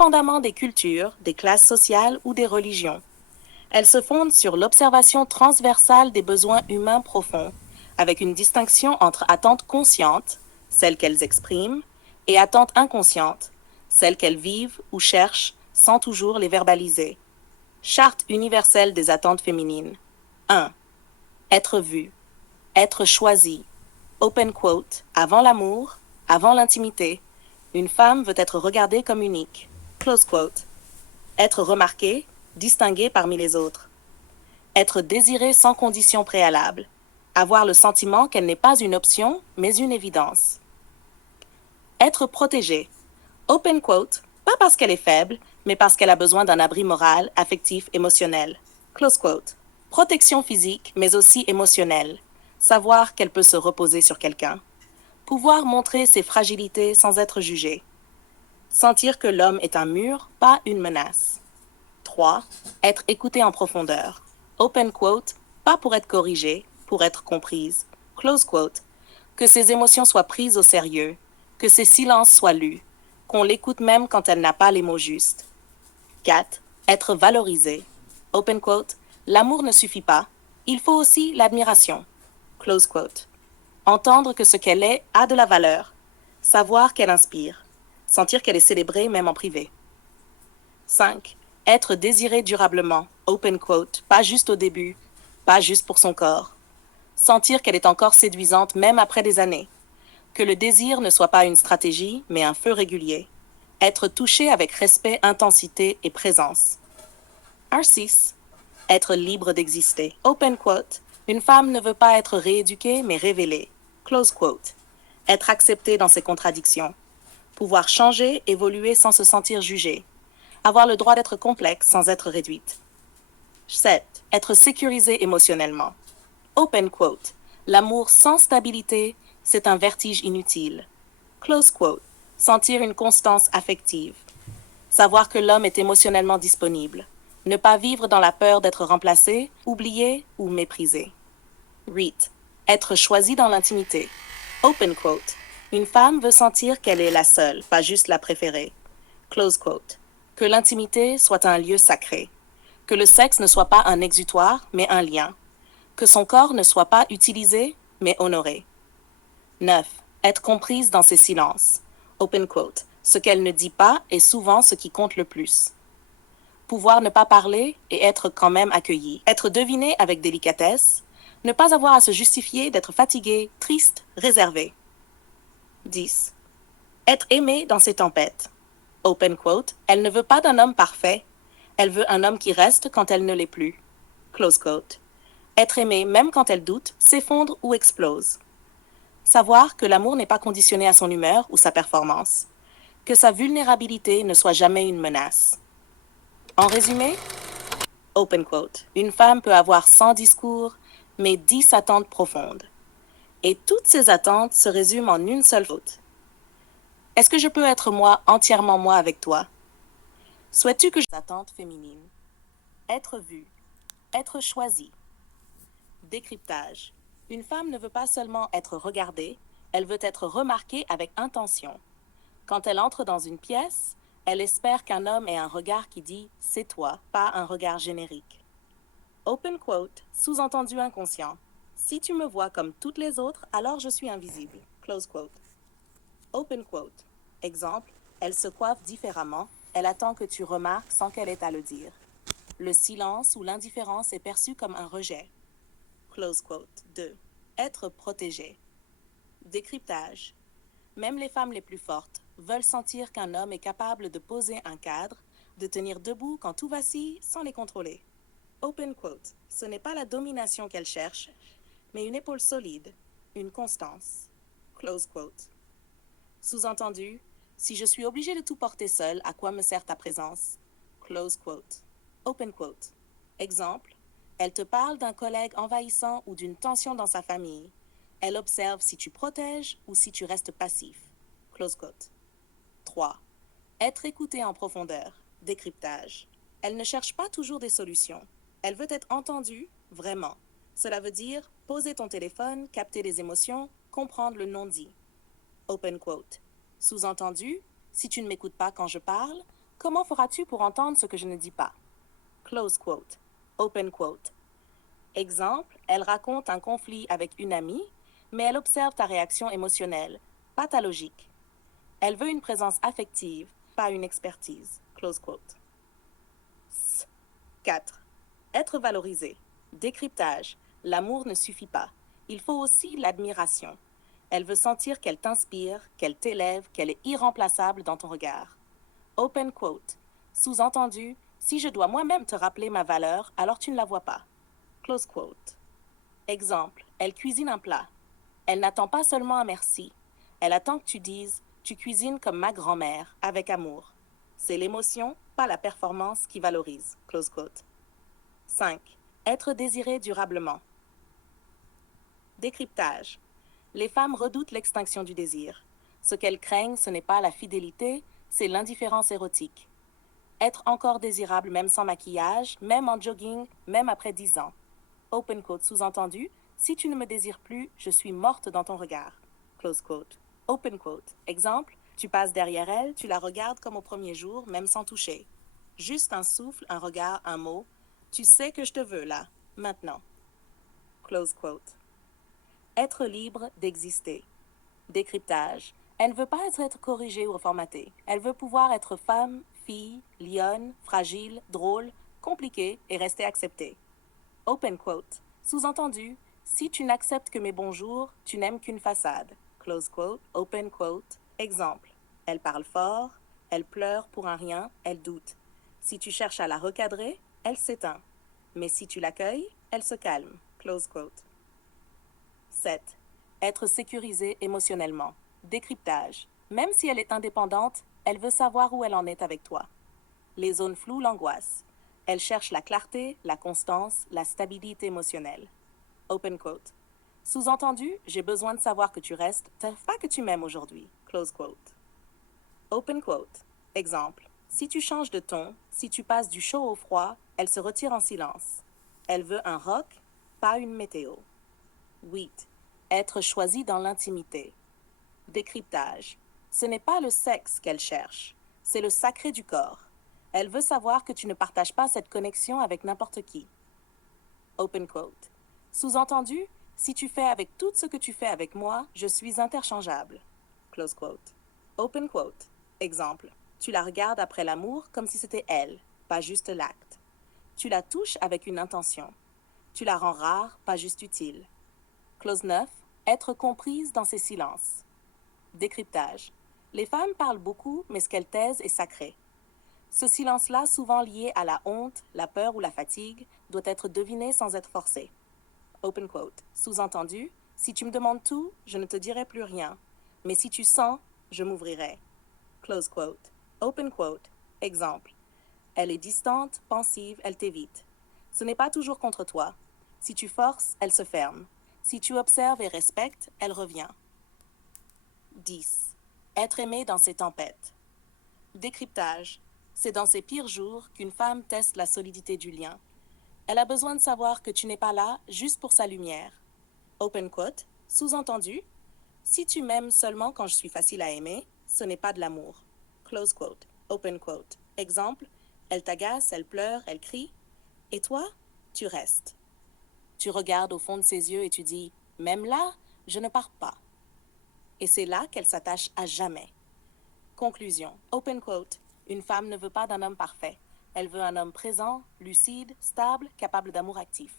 indépendamment des cultures, des classes sociales ou des religions. Elles se fondent sur l'observation transversale des besoins humains profonds, avec une distinction entre attentes conscientes, celles qu'elles expriment, et attentes inconscientes, celles qu'elles vivent ou cherchent sans toujours les verbaliser. Charte universelle des attentes féminines. 1. Être vue, être choisie. Open quote, avant l'amour, avant l'intimité, une femme veut être regardée comme unique. Close quote. Être remarquée, distinguée parmi les autres. Être désirée sans condition préalable. Avoir le sentiment qu'elle n'est pas une option, mais une évidence. Être protégée. Open quote, pas parce qu'elle est faible, mais parce qu'elle a besoin d'un abri moral, affectif, émotionnel. Close quote. Protection physique, mais aussi émotionnelle. Savoir qu'elle peut se reposer sur quelqu'un. Pouvoir montrer ses fragilités sans être jugée. Sentir que l'homme est un mur, pas une menace. 3. Être écoutée en profondeur. Open quote, pas pour être corrigée, pour être comprise. Close quote. Que ses émotions soient prises au sérieux, que ses silences soient lus, qu'on l'écoute même quand elle n'a pas les mots justes. 4. Être valorisée. Open quote. L'amour ne suffit pas. Il faut aussi l'admiration. Close quote. Entendre que ce qu'elle est a de la valeur. Savoir qu'elle inspire. Sentir qu'elle est célébrée même en privé. 5. Être désirée durablement. Open quote. Pas juste au début. Pas juste pour son corps. Sentir qu'elle est encore séduisante même après des années. Que le désir ne soit pas une stratégie, mais un feu régulier. Être touché avec respect, intensité et présence. R6. Être libre d'exister. Open quote. Une femme ne veut pas être rééduquée, mais révélée. Close quote. Être acceptée dans ses contradictions. Pouvoir changer, évoluer sans se sentir jugée. Avoir le droit d'être complexe sans être réduite. 7. Être sécurisée émotionnellement. Open quote. L'amour sans stabilité, c'est un vertige inutile. Close quote. Sentir une constance affective. Savoir que l'homme est émotionnellement disponible. Ne pas vivre dans la peur d'être remplacé, oublié ou méprisé. 8. Être choisi dans l'intimité. Open quote. Une femme veut sentir qu'elle est la seule, pas juste la préférée. Close quote. Que l'intimité soit un lieu sacré. Que le sexe ne soit pas un exutoire, mais un lien. Que son corps ne soit pas utilisé, mais honoré. 9. Être comprise dans ses silences. Open quote. Ce qu'elle ne dit pas est souvent ce qui compte le plus. Pouvoir ne pas parler et être quand même accueilli. Être deviné avec délicatesse. Ne pas avoir à se justifier d'être fatigué, triste, réservé. 10. Être aimé dans ses tempêtes. Open quote. Elle ne veut pas d'un homme parfait. Elle veut un homme qui reste quand elle ne l'est plus. Close quote. Être aimé même quand elle doute, s'effondre ou explose. Savoir que l'amour n'est pas conditionné à son humeur ou sa performance. Que sa vulnérabilité ne soit jamais une menace. En résumé, open quote, une femme peut avoir 100 discours, mais 10 attentes profondes. Et toutes ces attentes se résument en une seule faute. Est-ce que je peux être moi, entièrement moi avec toi? Souhaites-tu que attentes féminines? Être vue, être choisie. Décryptage. Une femme ne veut pas seulement être regardée, elle veut être remarquée avec intention. Quand elle entre dans une pièce, elle espère qu'un homme ait un regard qui dit « c'est toi », pas un regard générique. Open quote, sous-entendu inconscient. Si tu me vois comme toutes les autres, alors je suis invisible. Close quote. Open quote. Exemple, elle se coiffe différemment, elle attend que tu remarques sans qu'elle ait à le dire. Le silence ou l'indifférence est perçu comme un rejet. Close quote. 2. Être protégé. Décryptage. Même les femmes les plus fortes veulent sentir qu'un homme est capable de poser un cadre, de tenir debout quand tout vacille sans les contrôler. Open quote. Ce n'est pas la domination qu'elle cherche, mais une épaule solide, une constance. Close quote. Sous-entendu, si je suis obligée de tout porter seule, à quoi me sert ta présence? Close quote. Open quote. Exemple, elle te parle d'un collègue envahissant ou d'une tension dans sa famille. Elle observe si tu protèges ou si tu restes passif. Close quote. 3. Être écoutée en profondeur. Décryptage. Elle ne cherche pas toujours des solutions. Elle veut être entendue, vraiment. Cela veut dire poser ton téléphone, capter les émotions, comprendre le non-dit. Open quote. Sous-entendu, si tu ne m'écoutes pas quand je parle, Comment feras-tu pour entendre ce que je ne dis pas? Close quote. Open quote. Exemple, elle raconte un conflit avec une amie, mais elle observe ta réaction émotionnelle, pas ta logique. Elle veut une présence affective, pas une expertise. Close quote. 4. Être valorisé. Décryptage. L'amour ne suffit pas. Il faut aussi l'admiration. Elle veut sentir qu'elle t'inspire, qu'elle t'élève, qu'elle est irremplaçable dans ton regard. Open quote. Sous-entendu, si je dois moi-même te rappeler ma valeur, alors tu ne la vois pas. Close quote. Exemple, elle cuisine un plat. Elle n'attend pas seulement un merci. Elle attend que tu dises « Tu cuisines comme ma grand-mère, avec amour ». C'est l'émotion, pas la performance qui valorise. Close quote. 5. Être désiré durablement. Décryptage. Les femmes redoutent l'extinction du désir. Ce qu'elles craignent, ce n'est pas la fidélité, c'est l'indifférence érotique. Être encore désirable même sans maquillage, même en jogging, même après 10 ans. Open quote sous-entendu, si tu ne me désires plus, je suis morte dans ton regard. Close quote. Open quote. Exemple, tu passes derrière elle, tu la regardes comme au premier jour, même sans toucher. Juste un souffle, un regard, un mot. Tu sais que je te veux là, maintenant. Close quote. Être libre d'exister. Décryptage. Elle ne veut pas être corrigée ou reformatée. Elle veut pouvoir être femme, fille, lionne, fragile, drôle, compliquée et rester acceptée. Open quote. Sous-entendu, si tu n'acceptes que mes bonjours, tu n'aimes qu'une façade. Close quote. Open quote. Exemple. Elle parle fort, elle pleure pour un rien, elle doute. Si tu cherches à la recadrer, elle s'éteint. Mais si tu l'accueilles, elle se calme. Close quote. 7. Être sécurisée émotionnellement. Décryptage. Même si elle est indépendante, elle veut savoir où elle en est avec toi. Les zones floues l'angoissent. Elle cherche la clarté, la constance, la stabilité émotionnelle. Open quote. Sous-entendu, j'ai besoin de savoir que tu restes, pas que tu m'aimes aujourd'hui. Close quote. Open quote. Exemple. Si tu changes de ton, si tu passes du chaud au froid, elle se retire en silence. Elle veut un rock, pas une météo. 8. Être choisi dans l'intimité. Décryptage. Ce n'est pas le sexe qu'elle cherche, c'est le sacré du corps. Elle veut savoir que tu ne partages pas cette connexion avec n'importe qui. Open quote. Sous-entendu, si tu fais avec tout ce que tu fais avec moi, je suis interchangeable. Close quote. Open quote. Exemple. Tu la regardes après l'amour comme si c'était elle, pas juste l'acte. Tu la touches avec une intention. Tu la rends rare, pas juste utile. Clause 9. Être comprise dans ses silences. Décryptage. Les femmes parlent beaucoup, mais ce qu'elles taisent est sacré. Ce silence-là, souvent lié à la honte, la peur ou la fatigue, doit être deviné sans être forcé. Open quote. Sous-entendu, si tu me demandes tout, je ne te dirai plus rien. Mais si tu sens, je m'ouvrirai. Close quote. Open quote. Exemple. Elle est distante, pensive, elle t'évite. Ce n'est pas toujours contre toi. Si tu forces, elle se ferme. Si tu observes et respectes, elle revient. 10. Être aimé dans ses tempêtes. Décryptage. C'est dans ses pires jours qu'une femme teste la solidité du lien. Elle a besoin de savoir que tu n'es pas là juste pour sa lumière. Open quote. Sous-entendu, si tu m'aimes seulement quand je suis facile à aimer, ce n'est pas de l'amour. Close quote. Open quote. Exemple, elle t'agace, elle pleure, elle crie. Et toi, tu restes. Tu regardes au fond de ses yeux et tu dis, même là, je ne pars pas. Et c'est là qu'elle s'attache à jamais. Conclusion. Open quote. Une femme ne veut pas d'un homme parfait. Elle veut un homme présent, lucide, stable, capable d'amour actif.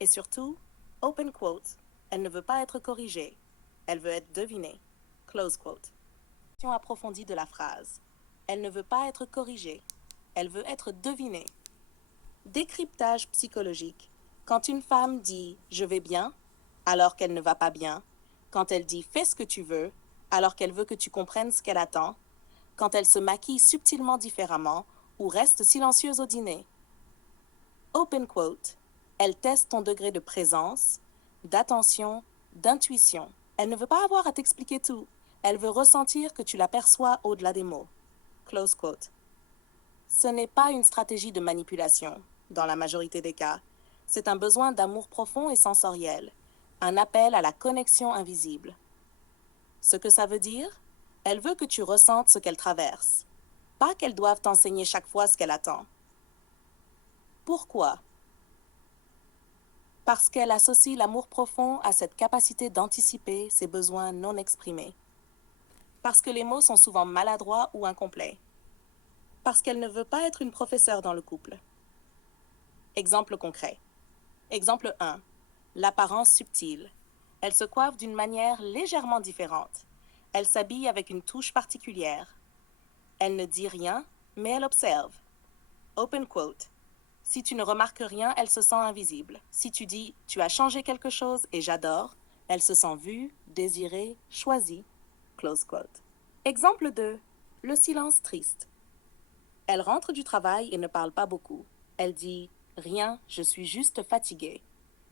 Et surtout, open quote. Elle ne veut pas être corrigée. Elle veut être devinée. Close quote. Approfondie de la phrase. Elle ne veut pas être corrigée. Elle veut être devinée. Décryptage psychologique. Quand une femme dit « je vais bien », alors qu'elle ne va pas bien. Quand elle dit « fais ce que tu veux », alors qu'elle veut que tu comprennes ce qu'elle attend. Quand elle se maquille subtilement différemment ou reste silencieuse au dîner. Open quote. Elle teste ton degré de présence, d'attention, d'intuition. Elle ne veut pas avoir à t'expliquer tout. Elle veut ressentir que tu l'aperçois au-delà des mots. Close quote. Ce n'est pas une stratégie de manipulation, dans la majorité des cas. C'est un besoin d'amour profond et sensoriel, un appel à la connexion invisible. Ce que ça veut dire, elle veut que tu ressentes ce qu'elle traverse. Pas qu'elles doivent enseigner chaque fois ce qu'elle attend. Pourquoi? Parce qu'elle associe l'amour profond à cette capacité d'anticiper ses besoins non exprimés. Parce que les mots sont souvent maladroits ou incomplets. Parce qu'elle ne veut pas être une professeure dans le couple. Exemple concret. Exemple 1. L'apparence subtile. Elle se coiffe d'une manière légèrement différente. Elle s'habille avec une touche particulière. Elle ne dit rien, mais elle observe. Open quote. Si tu ne remarques rien, elle se sent invisible. Si tu dis « tu as changé quelque chose et j'adore », elle se sent vue, désirée, choisie. Close quote. Exemple 2. Le silence triste. Elle rentre du travail et ne parle pas beaucoup. Elle dit « rien, je suis juste fatiguée ».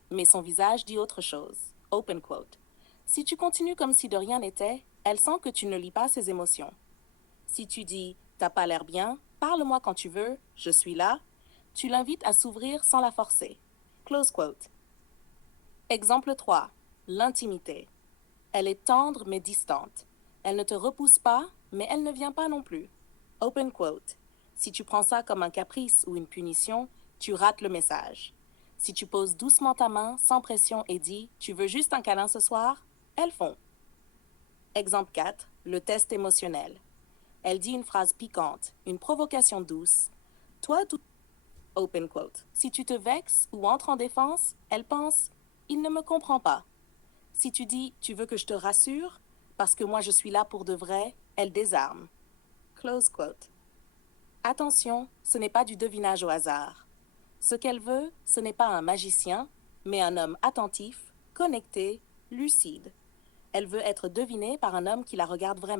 Mais son visage dit autre chose. Open quote. Si tu continues comme si de rien n'était, elle sent que tu ne lis pas ses émotions. Si tu dis « t'as pas l'air bien, parle-moi quand tu veux, je suis là », tu l'invites à s'ouvrir sans la forcer. Close quote. Exemple 3. L'intimité. Elle est tendre mais distante. Elle ne te repousse pas, mais elle ne vient pas non plus. Open quote. Si tu prends ça comme un caprice ou une punition, tu rates le message. Si tu poses doucement ta main, sans pression et dis « tu veux juste un câlin ce soir », elles font. Exemple 4. Le test émotionnel. Elle dit une phrase piquante, une provocation douce. Toi, tout... Open quote. Si tu te vexes ou entres en défense, elle pense « il ne me comprend pas ». Si tu dis « tu veux que je te rassure », parce que moi je suis là pour de vrai, elle désarme. Close quote. Attention, ce n'est pas du devinage au hasard. Ce qu'elle veut, ce n'est pas un magicien, mais un homme attentif, connecté, lucide. Elle veut être devinée par un homme qui la regarde vraiment.